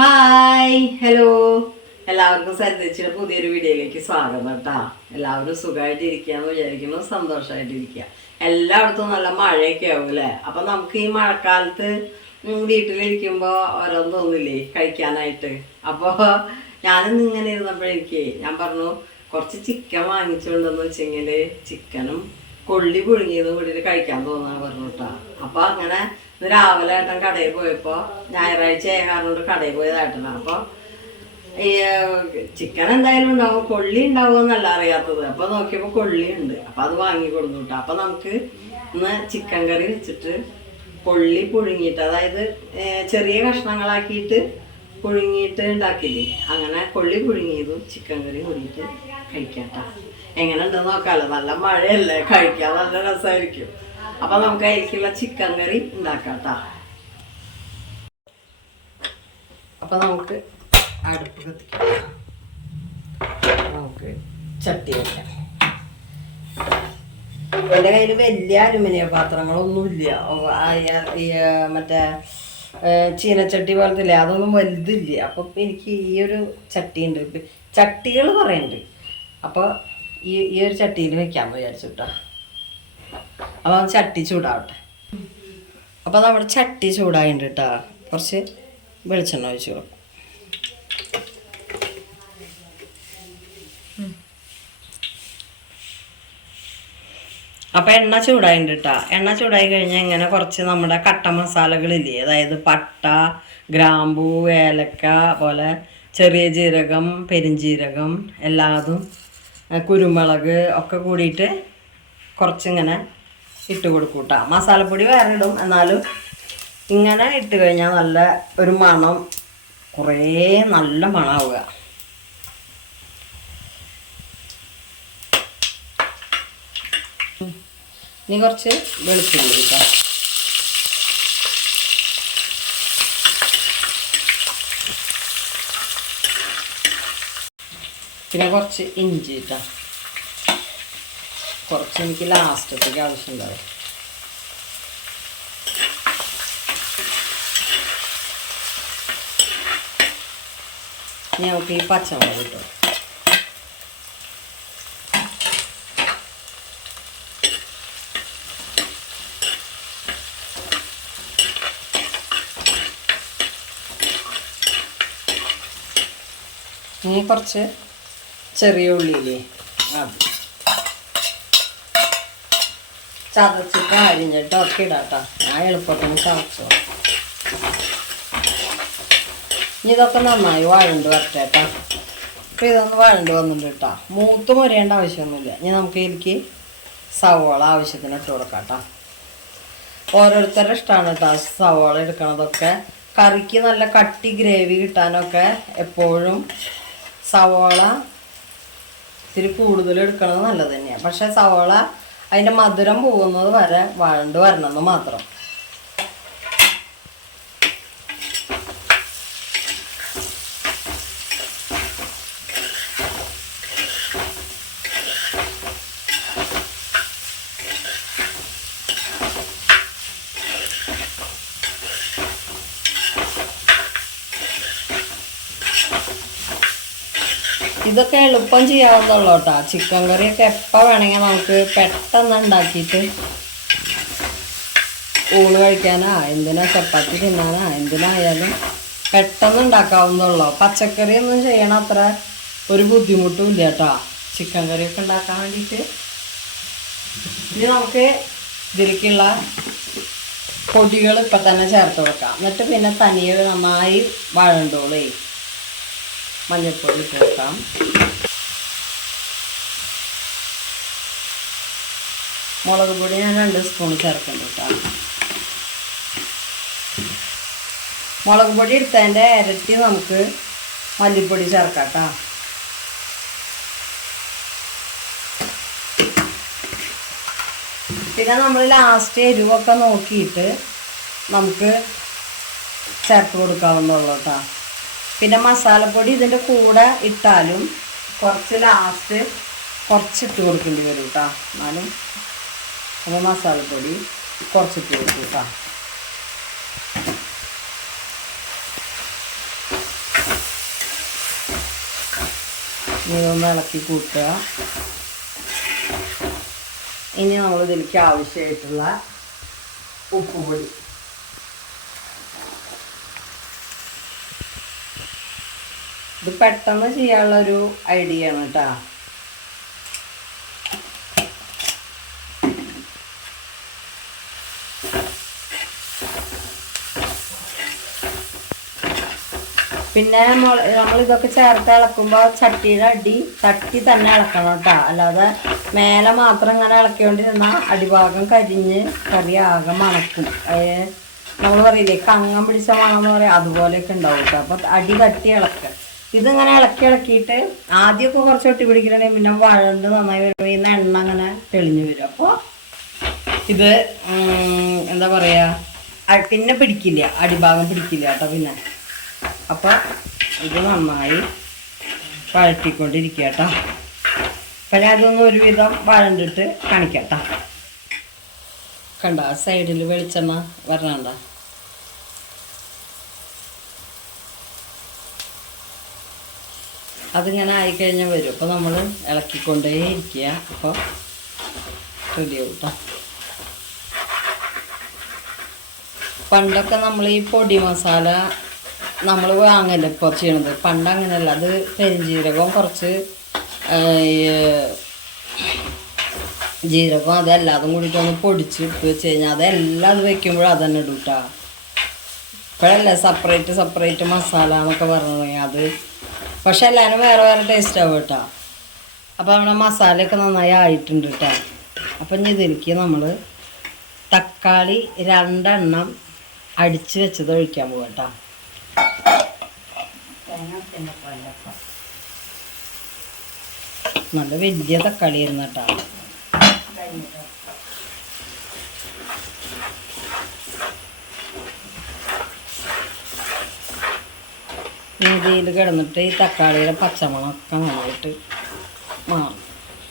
Hi hello എല്ലാവർക്കും സരിതച്ചിയുടെ പുതിയൊരു വീഡിയോയിലേക്ക് സ്വാഗതം കേട്ടാ. എല്ലാവരും സുഖമായിട്ട് ഇരിക്കുകയെന്ന് വിചാരിക്കുന്നു സന്തോഷമായിട്ട് ഇരിക്കുക എല്ലായിടത്തും നല്ല മഴയൊക്കെ ആവും അല്ലേ? അപ്പം നമുക്ക് ഈ മഴക്കാലത്ത് വീട്ടിലിരിക്കുമ്പോൾ ഓരോന്ന് തോന്നില്ലേ കഴിക്കാനായിട്ട്? അപ്പോൾ ഞാനിന്ന് ഇങ്ങനെ ഇരുന്നപ്പോഴേക്ക് ഞാൻ പറഞ്ഞു കുറച്ച് ചിക്കൻ വാങ്ങിച്ചുകൊണ്ടെന്ന് വെച്ചെങ്കിൽ ചിക്കനും കൊള്ളി പുഴുങ്ങിയതും കൂടി കഴിക്കാൻ തോന്നാൻ പറഞ്ഞു കേട്ടോ. അപ്പോൾ അങ്ങനെ ഇന്ന് രാവിലെ ഏട്ടൻ കടയിൽ പോയപ്പോ ഞായറാഴ്ച ഏകാറിനോട് കടയിൽ പോയതായിട്ടാണ് അപ്പൊ ഈ ചിക്കൻ എന്തായാലും ഉണ്ടാവും. കൊള്ളി ഉണ്ടാവും എന്നല്ല അറിയാത്തത്. അപ്പൊ നോക്കിയപ്പോ കൊള്ളി ഉണ്ട്. അപ്പൊ അത് വാങ്ങി കൊടുത്തു കേട്ടോ. അപ്പൊ നമുക്ക് ഇന്ന് ചിക്കൻ കറി വെച്ചിട്ട് കൊള്ളി പുഴുങ്ങിയിട്ട് അതായത് ചെറിയ കഷ്ണങ്ങളാക്കിയിട്ട് പുഴുങ്ങിയിട്ട് ഉണ്ടാക്കില്ലേ? അങ്ങനെ കൊള്ളി പുഴുങ്ങിയതും ചിക്കൻ കറി പുഴുങ്ങിയിട്ട് കഴിക്കാം കേട്ടോ. എങ്ങനെ ഉണ്ടെന്ന് നോക്കാമല്ലോ നല്ല മഴയല്ലേ? കഴിക്കാൻ നല്ല രസമായിരിക്കും. അപ്പൊ നമുക്ക് അതിലേക്കുള്ള ചിക്കൻ കറി ഉണ്ടാക്കാം അപ്പൊ നമുക്ക് അടുപ്പ് കത്തിക്കാം നമുക്ക് ചട്ടി വെക്കാം. എന്റെ കയ്യിൽ വലിയ അലുമിനിയ പാത്രങ്ങളൊന്നുമില്ല. മറ്റേ ചീനച്ചട്ടി പോലത്തെ ഇല്ലേ അതൊന്നും വലുതില്ല. അപ്പോൾ എനിക്ക് ഈ ഒരു ചട്ടി ഉണ്ട്. ചട്ടികൾ കുറേ ഉണ്ട്. അപ്പോൾ ഈ ഈ ഒരു ചട്ടിയിൽ വെക്കാമെന്ന് വിചാരിച്ചു കേട്ടോ അപ്പോൾ ചട്ടി ചൂടാവട്ടെ. അപ്പോൾ നമ്മുടെ ചട്ടി ചൂടായിട്ടുണ്ട് കേട്ടോ കുറച്ച് വെളിച്ചെണ്ണ ഒഴിച്ച് കൊടുക്കും. അപ്പോൾ എണ്ണ ചൂടായിട്ടുണ്ട് കേട്ടോ എണ്ണ ചൂടായി കഴിഞ്ഞാൽ ഇങ്ങനെ കുറച്ച് നമ്മുടെ കട്ട മസാലകളില്ലേ അതായത് പട്ട ഗ്രാമ്പൂ ഏലക്ക പോലെ ചെറിയ ജീരകം പെരിഞ്ജീരകം എല്ലാതും കുരുമുളക് ഒക്കെ കൂടിയിട്ട് കുറച്ചിങ്ങനെ ഇട്ട് കൊടുക്കും കേട്ടോ മസാലപ്പൊടി വേറെ ഇടും എന്നാലും ഇങ്ങനെ ഇട്ട് കഴിഞ്ഞാൽ നല്ല ഒരു മണം കുറേ നല്ല മണമാവുക ഇനി കുറച്ച് വെളുത്തുള്ളി കേട്ടോ പിന്നെ കുറച്ച് ഇഞ്ചി കേട്ടോ കുറച്ച് എനിക്ക് ലാസ്റ്റത്തേക്ക് ആവശ്യമുണ്ടാവും നമുക്ക് ഈ പച്ചമുളക് കിട്ടും ഇനി കുറച്ച് ചെറിയ ഉള്ളിയില്ലേ? അത്. ചതച്ചിട്ട് അരിഞ്ഞിട്ട് ഒക്കെ ഇടാട്ടോ ഞാൻ എളുപ്പത്തിന് ചതച്ചു ഇനി ഇതൊക്കെ നന്നായി വാഴണ്ട് വരട്ടേട്ടാ അപ്പം ഇതൊന്ന് വാഴണ്ട് വന്നിട്ട് കേട്ടോ മൂത്ത് മുരയേണ്ട ആവശ്യമൊന്നുമില്ല. ഇനി നമുക്ക് ഇതിലേക്ക് സവോള ആവശ്യത്തിന് ഇട്ട് കൊടുക്കാം കേട്ടോ ഓരോരുത്തരുടെ ഇഷ്ടമാണ് കേട്ടോ സവോള എടുക്കണതൊക്കെ. കറിക്ക് നല്ല കട്ടി ഗ്രേവി കിട്ടാനൊക്കെ എപ്പോഴും സവോള ഇത്തിരി കൂടുതൽ എടുക്കണത് നല്ലത് തന്നെയാണ് പക്ഷേ സവോള അതിന്റെ മധുരം പോകുന്നത് വരെ വഴണ്ട് വരണമെന്ന് മാത്രം. ഇതൊക്കെ എളുപ്പം ചെയ്യാവുന്നുള്ളൂ കേട്ടോ ചിക്കൻ കറിയൊക്കെ എപ്പോൾ വേണമെങ്കിൽ നമുക്ക് പെട്ടെന്ന് ഉണ്ടാക്കിയിട്ട് ഊണ് കഴിക്കാനാ എന്തിനാ ചപ്പാത്തി തിന്നാനാ എന്തിനായാലും പെട്ടെന്ന് ഉണ്ടാക്കാവുന്നുള്ളൂ പച്ചക്കറി ഒന്നും ചെയ്യണ അത്ര ഒരു ബുദ്ധിമുട്ടും ഇല്ല കേട്ടോ. ചിക്കൻ കറിയൊക്കെ ഉണ്ടാക്കാൻ വേണ്ടിയിട്ട്. ഇനി നമുക്ക് ഇതിലേക്കുള്ള പൊടികൾ ഇപ്പം തന്നെ ചേർത്ത് കൊടുക്കാം എന്നിട്ട് പിന്നെ തനിയെ നന്നായി വഴണ്ടോളേ. മഞ്ഞൾപ്പൊടി ചേർക്കാം. മുളക് പൊടി ഞാൻ രണ്ട് സ്പൂൺ ചേർക്കുന്നുണ്ട് കേട്ടോ. മുളക് പൊടി എടുത്തതിന്റെ ഇരട്ടി നമുക്ക് മല്ലിപ്പൊടി ചേർക്കാം കേട്ടോ. പിന്നെ നമ്മൾ ലാസ്റ്റ് എരിവൊക്കെ നോക്കിയിട്ട് നമുക്ക് ചേർത്ത് കൊടുക്കാവുന്നുള്ളൂ കേട്ടോ. പിന്നെ മസാലപ്പൊടി ഇതിന്റെ കൂടെ ഇട്ടാലും കുറച്ച് ലാസ്റ്റ് കുറച്ചിട്ട് കൊടുക്കേണ്ടി വരും കേട്ടോ എന്നാലും അപ്പോൾ മസാലപ്പൊടി കുറച്ചിട്ട് കൊടുക്കും കേട്ടോ ഇതൊന്ന് ഇളക്കി കൂട്ടുക. ഇനി നമ്മളിതിലേക്ക് ആവശ്യമായിട്ടുള്ള ഉപ്പുപൊടി. ഇത് പെട്ടെന്ന് ചെയ്യാനുള്ള ഒരു ഐഡിയ ആണ് കേട്ടോ പിന്നെ നമ്മൾ ഇതൊക്കെ ചേർത്ത് ഇളക്കുമ്പോൾ ചട്ടിയുടെ അടി തട്ടി തന്നെ ഇളക്കണം കേട്ടോ അല്ലാതെ മേലെ മാത്രം ഇങ്ങനെ ഇളക്കിക്കൊണ്ടിരുന്നാൽ അടിഭാഗം കരിഞ്ഞ് കറി ആകെ മണക്കും. നമ്മൾ പറയില്ലേ കങ്ങം പിടിച്ച മണം എന്ന് പറയാം അതുപോലെയൊക്കെ ഉണ്ടാവും കേട്ടോ അപ്പം അടി തട്ടി ഇളക്കുക ഇതിങ്ങനെ ഇളക്കി ഇളക്കിയിട്ട് ആദ്യമൊക്കെ കുറച്ച് ഒട്ടി പിടിക്കണമെങ്കിൽ പിന്നെ വഴണ്ട് നന്നായി വരുമ്പോൾ ഇന്ന് എണ്ണ അങ്ങനെ തെളിഞ്ഞു വരും. അപ്പോൾ ഇത് എന്താ പറയുക പിന്നെ പിടിക്കില്ല. അടിഭാഗം പിടിക്കില്ല കേട്ടോ പിന്നെ. അപ്പോൾ ഇത് നന്നായി വഴറ്റിക്കൊണ്ടിരിക്കുക കേട്ടോ. അപ്പം അതൊന്ന് ഒരുവിധം വഴണ്ടിട്ട് കാണിക്കാം കേട്ടോ. കണ്ട? സൈഡിൽ വെളിച്ചെണ്ണ വരണണ്ട? അതിങ്ങനെ ആയിക്കഴിഞ്ഞാൽ വരും. അപ്പോൾ നമ്മൾ ഇളക്കിക്കൊണ്ടേ ഇരിക്കുക അപ്പോൾ റെഡിയാവും പണ്ടൊക്കെ നമ്മൾ ഈ പൊടി മസാല നമ്മൾ വാങ്ങല്ല ഇപ്പോൾ ചെയ്യണത് പണ്ട് അങ്ങനെയല്ല. അത് പെരിഞ്ചീരകം കുറച്ച് ജീരകം അതെല്ലാതും കൂടിയിട്ട് ഒന്ന് പൊടിച്ച് ഇട്ട് വെച്ച് കഴിഞ്ഞാൽ അതെല്ലാം അത് വെക്കുമ്പോഴും അതന്നെ തന്നെ ഇടും ഇപ്പോഴല്ലേ സെപ്പറേറ്റ് സെപ്പറേറ്റ് മസാല എന്നൊക്കെ പറഞ്ഞു അത് പക്ഷെ എല്ലാവരും വേറെ വേറെ ടേസ്റ്റ് ആവും കേട്ടോ. അപ്പോൾ നമ്മുടെ മസാലയൊക്കെ നന്നായി ആയിട്ടുണ്ട് കേട്ടോ. അപ്പം ഇനി ഇതിലേക്ക് നമ്മൾ തക്കാളി രണ്ടെണ്ണം അടിച്ച് വെച്ചത് ഒഴിക്കാൻ പോകും കേട്ടോ. നല്ല വലിയ തക്കാളി ആയിരുന്നു കേട്ടോ. ഇതിൽ കിടന്നിട്ട് ഈ തക്കാളിയുടെ പച്ചമണമൊക്കെ നന്നായിട്ട് മാറും.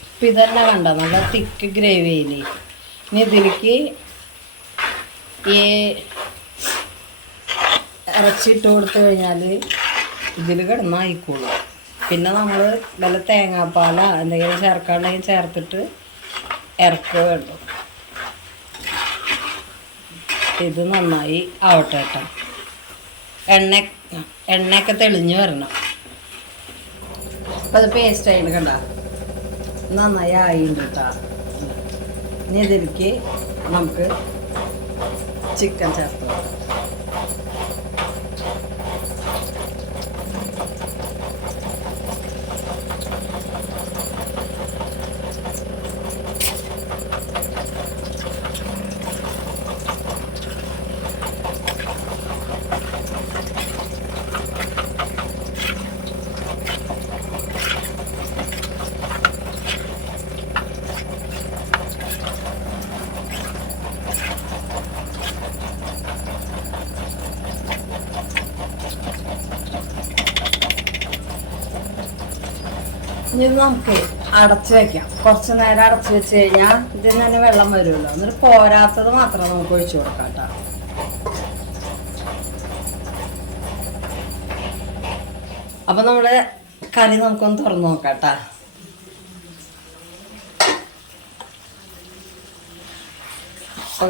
അപ്പം ഇതെല്ലാം കണ്ട? നല്ല തിക്ക് ഗ്രേവിയിൽ ഇനി ഇതിലേക്ക് ഈ ഇറച്ചിട്ട് കൊടുത്തു കഴിഞ്ഞാൽ ഇതിൽ കിടന്നായിക്കോളും പിന്നെ നമ്മൾ വല്ല തേങ്ങാപ്പാല എന്തെങ്കിലും ചേർക്കാണ്ടെങ്കിൽ ചേർത്തിട്ട് ഇറക്കുക വേണ്ടു ഇത് നന്നായി ആവട്ടെ കേട്ടോ. എണ്ണ എണ്ണയൊക്കെ തെളിഞ്ഞ് വരണം. അപ്പം അത് പേസ്റ്റ് ആയിട്ട് കണ്ട? നന്നായി ആയിട്ടുണ്ട് കേട്ടോ ഇനി ഇതിലേക്ക് നമുക്ക് ചിക്കൻ ചേർത്ത് ഇത് നമുക്ക് അടച്ചു വെക്കാം. കുറച്ച് നേരം അടച്ചു വെച്ച് കഴിഞ്ഞാൽ ഇതിന് തന്നെ വെള്ളം വരുമല്ലോ. എന്നിട്ട് പോരാത്തത് മാത്രം നമുക്ക് ഒഴിച്ചു കൊടുക്കാം കേട്ടോ. അപ്പൊ നമ്മുടെ കറി നമുക്കൊന്ന് തുറന്നു നോക്കാം കേട്ടോ.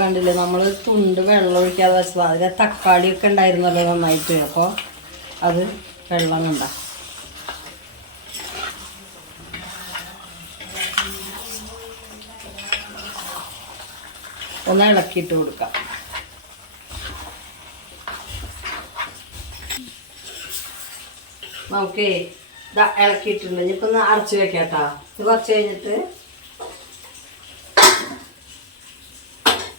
കണ്ടില്ലേ നമ്മൾ തുണ്ട് വെള്ളം ഒഴിക്കാതെ വെച്ചത്. അതിലെ തക്കാളിയൊക്കെ ഉണ്ടായിരുന്നല്ലോ നന്നായിട്ട്. അപ്പോൾ അത് വെള്ളം കണ്ട. ഒന്ന് ഇളക്കിയിട്ട് കൊടുക്കാം. നമുക്ക് ഇതാ ഇളക്കിയിട്ടുണ്ട്. ഇനിയിപ്പോൾ ഒന്ന് അടച്ചു വെക്കാം ഇത് കുറച്ച് കഴിഞ്ഞിട്ട്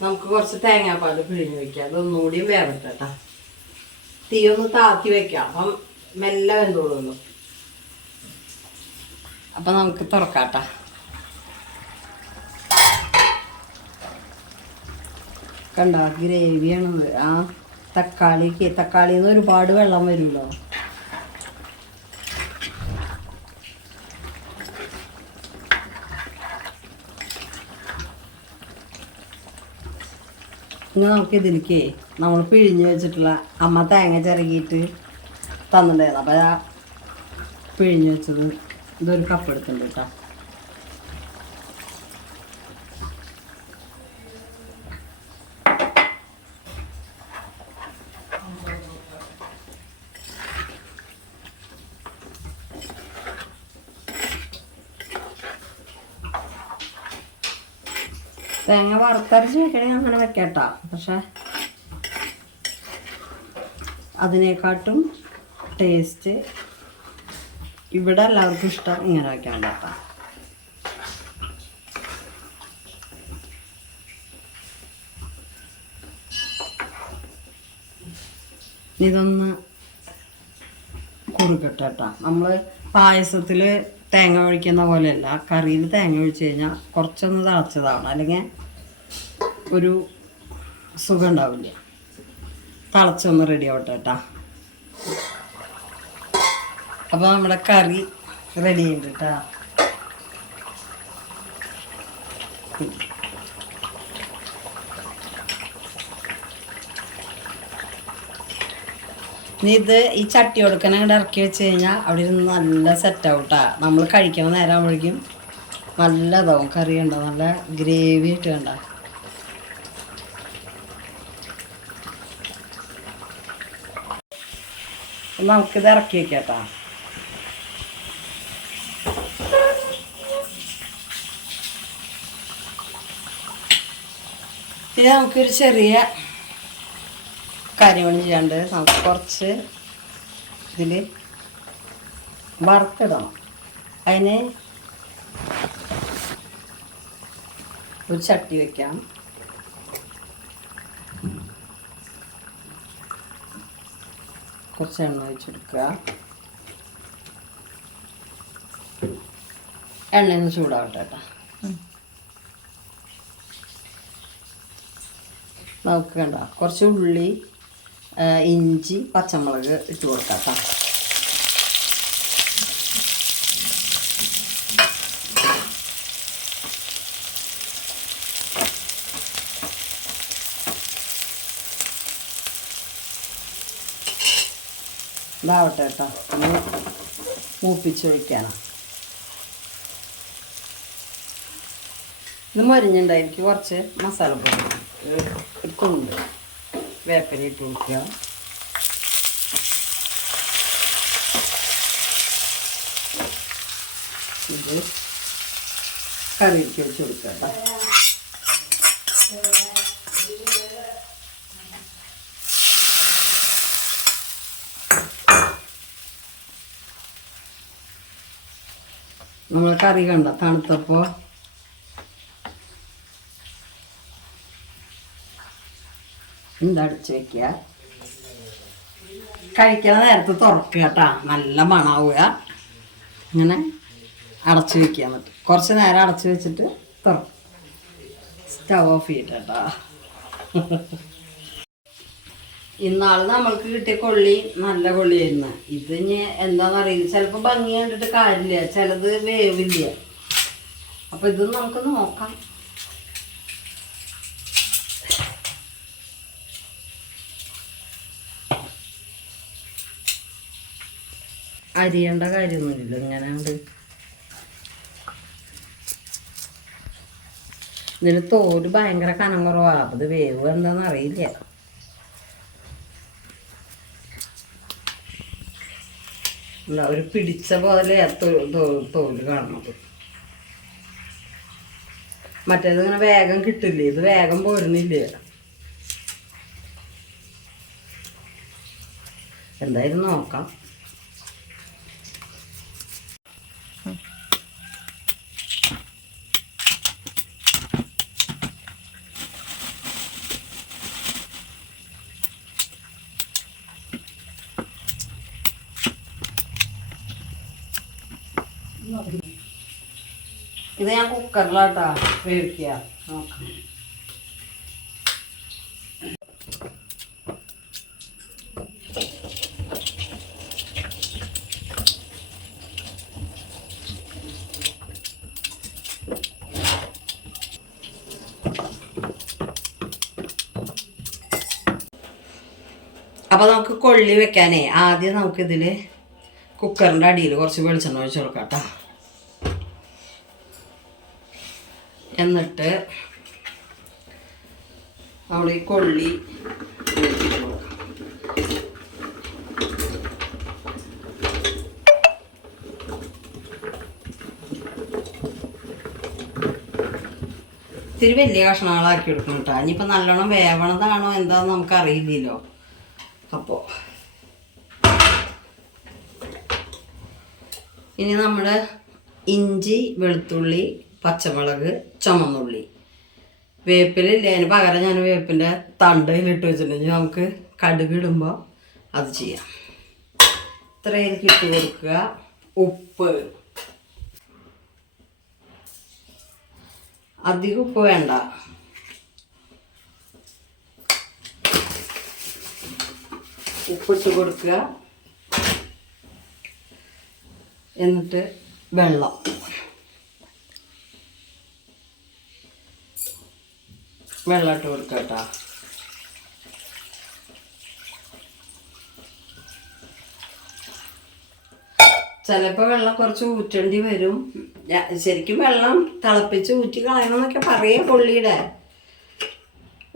നമുക്ക് കുറച്ച് തേങ്ങാപ്പാൽ പിഴിഞ്ഞ് വെക്കാം. അതൊന്നുകൂടിയും വേവട്ടെ കേട്ടോ. തീ ഒന്ന് താത്തി വെക്കാം. അപ്പം മെല്ലെ വെന്തോളൂ അപ്പം നമുക്ക് തുറക്കാം കണ്ട? ഗ്രേവിയാണത് ആ തക്കാളിക്ക് തക്കാളിയിൽ നിന്ന് ഒരുപാട് വെള്ളം വരുമല്ലോ ഇനി നമുക്ക് ഇതിലേക്ക് നമ്മൾ പിഴിഞ്ഞ് വെച്ചിട്ടുള്ള അമ്മ തേങ്ങ ചിറകിയിട്ട് തന്നിട്ടുണ്ടായിരുന്നു. അപ്പോൾ പിഴിഞ്ഞ് വെച്ചത്. ഇതൊരു കപ്പ് എടുത്തിട്ടുണ്ട് കേട്ടോ. തേങ്ങ വറുത്തരച്ച് വെക്കണമെങ്കിൽ അങ്ങനെ വെക്കാട്ടോ. പക്ഷെ അതിനെക്കാട്ടും ടേസ്റ്റ് ഇവിടെ എല്ലാവർക്കും ഇഷ്ടം ഇങ്ങനെ വെക്കാൻ കേട്ടോ ഇതൊന്ന് കുറുക്കട്ടെ കേട്ടോ നമ്മൾ പായസത്തിൽ തേങ്ങ ഒഴിക്കുന്ന പോലെയല്ല. കറിയിൽ തേങ്ങ ഒഴിച്ച് കഴിഞ്ഞാൽ കുറച്ചൊന്ന് തിളച്ചതാവണം അല്ലെങ്കിൽ ഒരു സുഖം ഉണ്ടാവില്ല. തിളച്ചൊന്ന് റെഡി ആവട്ടെ കേട്ടാ അപ്പോൾ നമ്മുടെ കറി റെഡി ഉണ്ട് കേട്ടോ ഇനി ഇത് ഈ ചട്ടി കൊടുക്കണ അങ്ങോട്ട് ഇറക്കി വെച്ച് കഴിഞ്ഞാൽ അവിടെ ഇരുന്ന് നല്ല സെറ്റ് ആവട്ടാ നമ്മൾ കഴിക്കണ നേരം ആകുമ്പോഴേക്കും നല്ലതാവും കറി ഉണ്ടോ നല്ല ഗ്രേവി ആയിട്ട് കണ്ട. നമുക്കിത് ഇറക്കി വെക്കാട്ടാ. ഇത് നമുക്കൊരു ചെറിയ കാര്യങ്ങൾ ചെയ്യാണ്ട് നമുക്ക് കുറച്ച് ഇതിൽ വറുത്തിടണം. അതിന് ഒരു ചട്ടി വയ്ക്കാം കുറച്ച് എണ്ണ ഒഴിച്ചെടുക്കുക. എണ്ണ ഒന്ന് ചൂടാവട്ടെ കേട്ടോ നമുക്ക് കണ്ട കുറച്ച് ഉള്ളി ഇഞ്ചി പച്ചമുളക് ഇട്ട് കൊടുക്കാം കേട്ടോ. ഇതാവട്ടെ കേട്ടോ. ഒന്ന് മൂപ്പിച്ചൊഴിക്കാനാണ് ഇത് മൊരിഞ്ഞുണ്ടായിരിക്കും. കുറച്ച് മസാലപ്പൊടി ഒരു വേപ്പല ഇട്ട് കൊടുക്കുക. ഇത് കറിക്ക് വെച്ച് കൊടുക്കുക നമ്മൾ കറി കണ്ട? തണുത്തപ്പോൾ എന്തടിച്ച് വെക്കുക. കഴിക്കണ നേരത്ത് തുറക്കുക കേട്ടാ നല്ല മണാവുക. ഇങ്ങനെ അടച്ചു വെക്കുക എന്നിട്ട്. കുറച്ച് നേരം അടച്ചു വെച്ചിട്ട് തുറക്കും. സ്റ്റവ് ഓഫ് ചെയ്തിട്ട് കേട്ടോ. ഇന്നാൾ നമ്മൾക്ക് കിട്ടിയ കൊള്ളി നല്ല കൊള്ളിയായിരുന്നു. ഇത് ഇനി എന്താണെന്നറിയില്ല ചിലപ്പോൾ ഭംഗി കണ്ടിട്ട് കാര്യമില്ല. ചിലത് വേവില്ല. അപ്പം ഇത് നമുക്ക് നോക്കാം. അരിയേണ്ട കാര്യമൊന്നുമില്ല ഇങ്ങനെ ഉണ്ട് ഇതിന് തോൽ ഭയങ്കര കനം കുറവാ അത് വേവ് എന്താണെന്ന് അറിയില്ല. അല്ല ഒരു പിടിച്ച പോലെ തോൽ കാണുന്നത്. മറ്റേത് ഇങ്ങനെ വേഗം കിട്ടില്ലേ ഇത് വേഗം പോരുന്നില്ല? എന്തായാലും നോക്കാം ഇത് ഞാൻ കുക്കറിലാട്ടാ വേവിക്കുക. നോക്കാം. അപ്പോൾ നമുക്ക് കൊള്ളി വെക്കാനേ ആദ്യം നമുക്കിതിൽ കുക്കറിന്റെ അടിയിൽ കുറച്ച് വെളിച്ചെണ്ണ ഒഴിച്ച് കൊടുക്കാം കേട്ടോ. എന്നിട്ട് നമ്മൾ ഈ കൊള്ളി ഇത്തിരി വലിയ കഷ്ണങ്ങളാക്കി എടുക്കണം കേട്ടോ. ഇനിയിപ്പോൾ നല്ലോണം വേവണതാണോ എന്താണെന്ന് നമുക്ക് അറിയില്ലല്ലോ അപ്പോൾ ഇനി നമ്മൾ ഇഞ്ചി വെളുത്തുള്ളി പച്ചമുളക് ചുമന്നുള്ളി. വേപ്പിലില്ല അതിന് പകരം ഞാൻ വേപ്പിന്റെ തണ്ടയിലിട്ട് വെച്ചിട്ടുണ്ടെങ്കിൽ നമുക്ക് കടുക് ഇടുമ്പോൾ അത് ചെയ്യാം. ഇത്രയും ഇട്ട് കൊടുക്കുക. ഉപ്പ്. അധികം ഉപ്പ് വേണ്ട. ഉപ്പിട്ട് കൊടുക്കുക. എന്നിട്ട് വെള്ളം. വെള്ളം ഇട്ട് കേട്ടോ ചിലപ്പോൾ വെള്ളം കുറച്ച് ഊറ്റേണ്ടി വരും. ശരിക്കും വെള്ളം തിളപ്പിച്ച് ഊറ്റി കളയണം എന്നൊക്കെ പറയാ പുള്ളിയുടെ.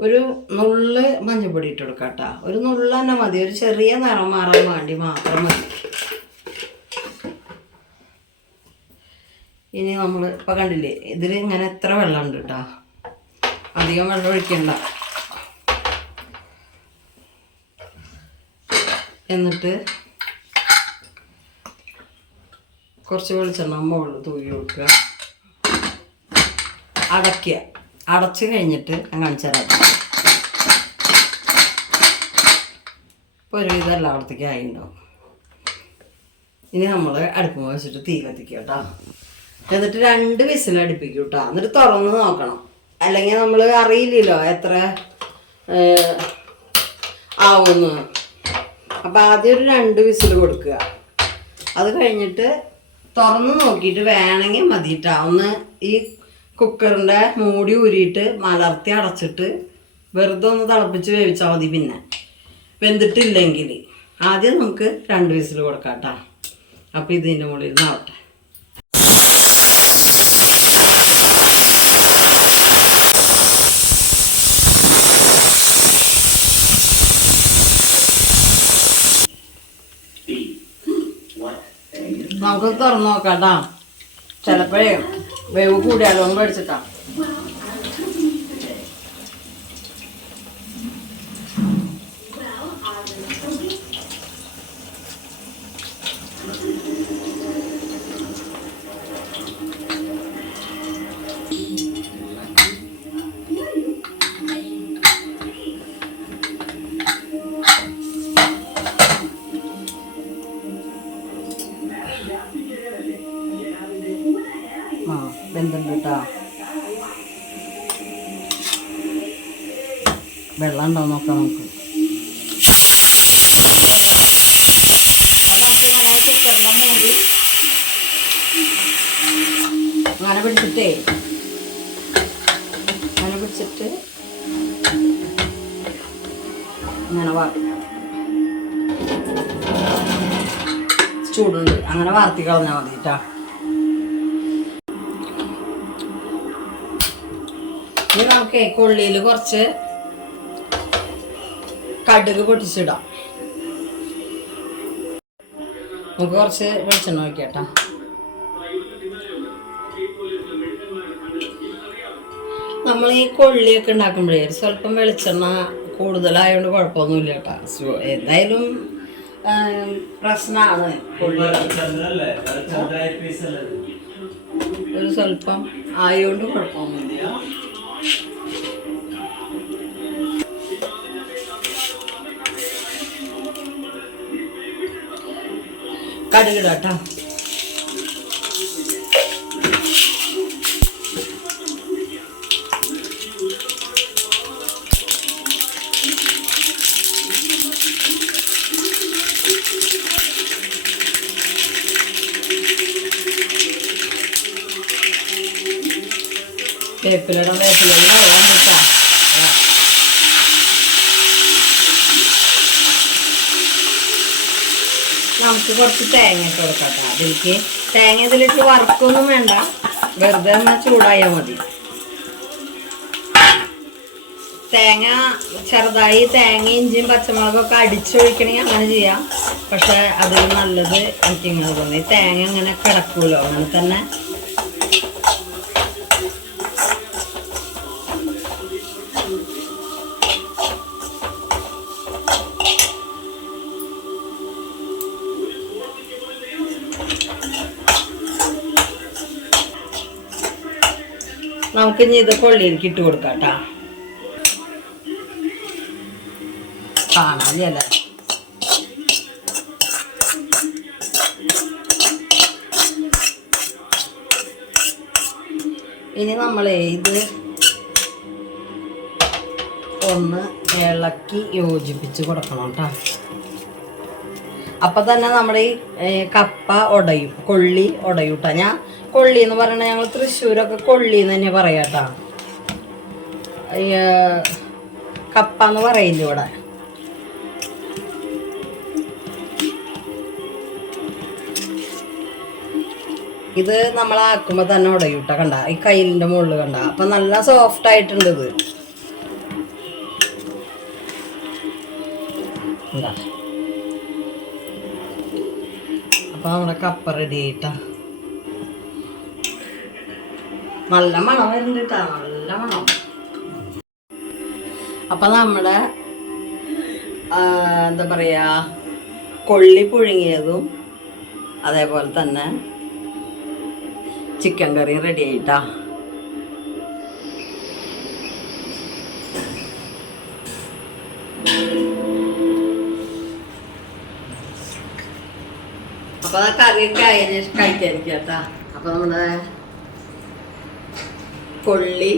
ഒരു നുള്ള് മഞ്ഞൾപ്പൊടി ഇട്ട് കൊടുക്കാം കേട്ടോ ഒരു നുള്ള് തന്നെ മതി. ഒരു ചെറിയ നിറം മാറാൻ വേണ്ടി മാത്രം മതി. ഇനി നമ്മൾ ഇപ്പം കണ്ടില്ലേ ഇതിൽ ഇങ്ങനെ എത്ര വെള്ളം ഉണ്ട് കേട്ടോ അധികം വെള്ളം ഒഴിക്കണ്ട. എന്നിട്ട് കുറച്ച് വെളിച്ചെണ്ണ മുകളിൽ തൂക്കി കൊടുക്കുക. അടയ്ക്കുക. അടച്ച് കഴിഞ്ഞിട്ട് ഞാൻ കാണിച്ചു തരാം. ഇപ്പോൾ ഒരുവിധം എല്ലായിടത്തേക്കും ആയിണ്ടാവും. ഇനി നമ്മൾ അടുപ്പ് വെച്ചിട്ട് തീ കത്തിക്കുക കേട്ടോ. എന്നിട്ട് രണ്ട് വിസിൽ അടുപ്പിക്കും എന്നിട്ട് തുറന്ന് നോക്കണം. അല്ലെങ്കിൽ നമ്മൾ അറിയില്ലല്ലോ എത്ര ആവുമെന്ന്. അപ്പം ആദ്യം ഒരു രണ്ട് വിസിൽ കൊടുക്കുക. അത് കഴിഞ്ഞിട്ട് തുറന്ന് നോക്കിയിട്ട് വേണമെങ്കിൽ മതിയിട്ടാ ഒന്ന് ഈ കുക്കറിന്റെ മൂടി ഊരിയിട്ട് മലർത്തി അടച്ചിട്ട് വെറുതെ ഒന്ന് തിളപ്പിച്ച് വേവിച്ചാൽ മതി പിന്നെ. വെന്തിട്ടില്ലെങ്കിൽ. ആദ്യം നമുക്ക് രണ്ട് വിസിൽ കൊടുക്കാം കേട്ടോ അപ്പോൾ ഇതിന്റെ മുകളിൽ നിന്നാവട്ടെ. നമുക്ക് തുറന്നു നോക്കാം കേട്ടാ ചിലപ്പോഴേ വേവ് കൂടിയാലോ എന്ന് ചൂടുണ്ട്. അങ്ങനെ വാർത്തി കളഞ്ഞാൽ മതി കേട്ടോ ഇനി നമുക്ക് ഉള്ളിയിൽ കുറച്ച് കടുക് പൊട്ടിച്ചിടാം. നമുക്ക് കുറച്ച് വെളിച്ചെണ്ണ നോക്കിയാട്ടാ നമ്മൾ ഈ കൊള്ളിയൊക്കെ ഉണ്ടാക്കുമ്പോഴേ സ്വല്പം വെളിച്ചെണ്ണ കൂടുതലായതുകൊണ്ട് കുഴപ്പമൊന്നുമില്ല കേട്ടോ എന്തായാലും പ്രശ്നമാണ് ഒരു സ്വല്പം ആയതുകൊണ്ട് കുഴപ്പമൊന്നുമില്ല. കടുകിടാട്ടോ. വേപ്പിലിടം വേപ്പിലിടം വെള്ളം കിട്ടാ നമുക്ക് കുറച്ച് തേങ്ങ ഇട്ട് കൊടുക്കാം അതിലേക്ക് തേങ്ങ ഇതിലിട്ട് വറുക്കൊന്നും വേണ്ട വെറുതെ ഒന്ന് ചൂടായാൽ മതി തേങ്ങ ചെറുതായി തേങ്ങ ഇഞ്ചിയും പച്ചമുളകൊക്കെ അടിച്ചൊഴിക്കണമെങ്കിൽ അങ്ങനെ ചെയ്യാം. പക്ഷെ അതിൽ നല്ലത് എനിക്ക് ഇങ്ങനെ തോന്നി. തേങ്ങ അങ്ങനെ കിടക്കുമല്ലോ അങ്ങനെ തന്നെ നമുക്ക് ഇനി ഇത് കൊള്ളിയിലേക്ക് ഇട്ട് കൊടുക്കാം കേട്ടോ. ഇനി നമ്മളെ ഇത് ഒന്ന് ഇളക്കി യോജിപ്പിച്ച് കൊടുക്കണം കേട്ടോ. അപ്പൊ തന്നെ നമ്മുടെ ഈ കപ്പ ഉടയും കൊള്ളി ഉടയും കേട്ടോ ഞാൻ കൊള്ളി എന്ന് പറയണത് ഞങ്ങൾ തൃശ്ശൂരൊക്കെ കൊള്ളി എന്ന് തന്നെ പറയാട്ടാ കപ്പ എന്ന് പറയില്ല ഇവിടെ? ഇത് നമ്മളാക്കുമ്പോൾ തന്നെ ഉടയൂട്ട കണ്ട. ഈ കയ്യിലിന്റെ മുകളിൽ കണ്ട. അപ്പം നല്ല സോഫ്റ്റ് ആയിട്ടുണ്ട് ഇത്. അപ്പൊ നമ്മുടെ കപ്പ റെഡി ആയിട്ടാ. നല്ല മണം വരുന്നുണ്ട് കേട്ടാ നല്ല മണം. അപ്പൊ നമ്മുടെ എന്താ പറയാ കൊള്ളി പുഴുങ്ങിയതും അതേപോലെ തന്നെ ചിക്കൻ കറി റെഡി ആയിട്ടാ. അപ്പൊ ആ കറിയൊക്കെ അതിന് കഴിക്കാതിരിക്കുക കേട്ടാ. നമ്മുടെ കൊള്ളി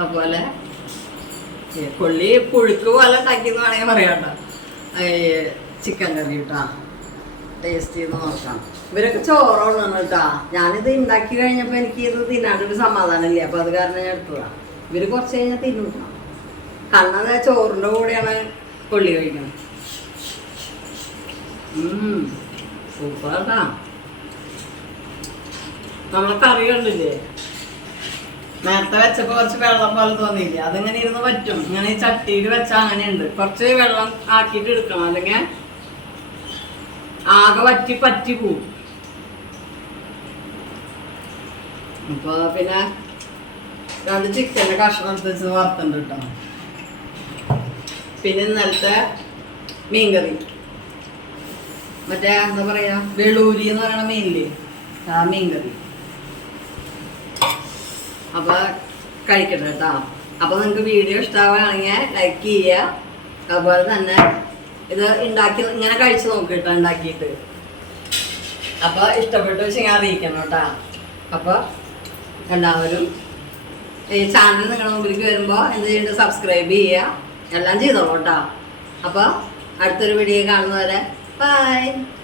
അതുപോലെ കൊള്ളി പുഴുക്ക് പോലെ ഉണ്ടാക്കിയെന്ന് വേണമെങ്കിൽ പറയാണ്ട ചിക്കൻ കറി കിട്ടാ. ടേസ്റ്റ് ചെയ്ത് നോക്കാം. ഇവരൊക്കെ ചോറോണാണ് കേട്ടാ. ഞാനിത് ഉണ്ടാക്കി കഴിഞ്ഞപ്പോൾ എനിക്ക് ഇത് തിന്നാണ്ടൊരു സമാധാനമില്ല. അപ്പൊ അത് കാരണം ഞാൻ എടുത്തതാ. ഇവർ കുറച്ച് കഴിഞ്ഞാൽ തിന്നും കാരണം ചോറിന്റെ കൂടെയാണ് കൊള്ളി കഴിക്കുന്നത്. സൂപ്പറാ. നമ്മളെ കറി കണ്ടില്ലേ നേരത്തെ വെച്ചപ്പോ കുറച്ച് വെള്ളം പോലെ തോന്നിയില്ലേ? അതിങ്ങനെ ഇരുന്ന് പറ്റും? ഇങ്ങനെ ഈ ചട്ടിയിൽ വെച്ചാൽ അങ്ങനെയുണ്ട്. കുറച്ച് വെള്ളം ആക്കിയിട്ട് എടുക്കണം. അല്ലെങ്കിൽ ആകെ വറ്റി പറ്റി പോവും. അപ്പൊ പിന്നെ രണ്ട് ചിക്കന്റെ കഷ്ണം എടുത്ത് വറുത്തുണ്ട് കേട്ടോ. പിന്നെ ഇന്നലത്തെ മീൻകറി. മറ്റേ എന്താ പറയാ? വെളൂരി എന്ന് പറയണ മീനില്ലേ? ആ മീൻകറി അപ്പൊ കഴിക്കട്ടെ കേട്ടോ. അപ്പൊ നിങ്ങൾക്ക് വീഡിയോ ഇഷ്ടമാവുകയാണെങ്കിൽ ലൈക്ക് ചെയ്യുക. അതുപോലെ തന്നെ ഇത് ഉണ്ടാക്കി ഇങ്ങനെ കഴിച്ചു നോക്കി കേട്ടോ ഉണ്ടാക്കിയിട്ട്. അപ്പൊ ഇഷ്ടപ്പെട്ടു വെച്ച് ഞാൻ അറിയിക്കണം കേട്ടോ. അപ്പൊ എല്ലാവരും ഈ ചാനൽ നിങ്ങളുടെ മുമ്പിലേക്ക് വരുമ്പോൾ എന്ത് ചെയ്യേണ്ടത് സബ്സ്ക്രൈബ് ചെയ്യുക. എല്ലാം ചെയ്തോളൂ കേട്ടോ. അപ്പോൾ അടുത്തൊരു വീഡിയോ കാണുന്നവരെ Bye.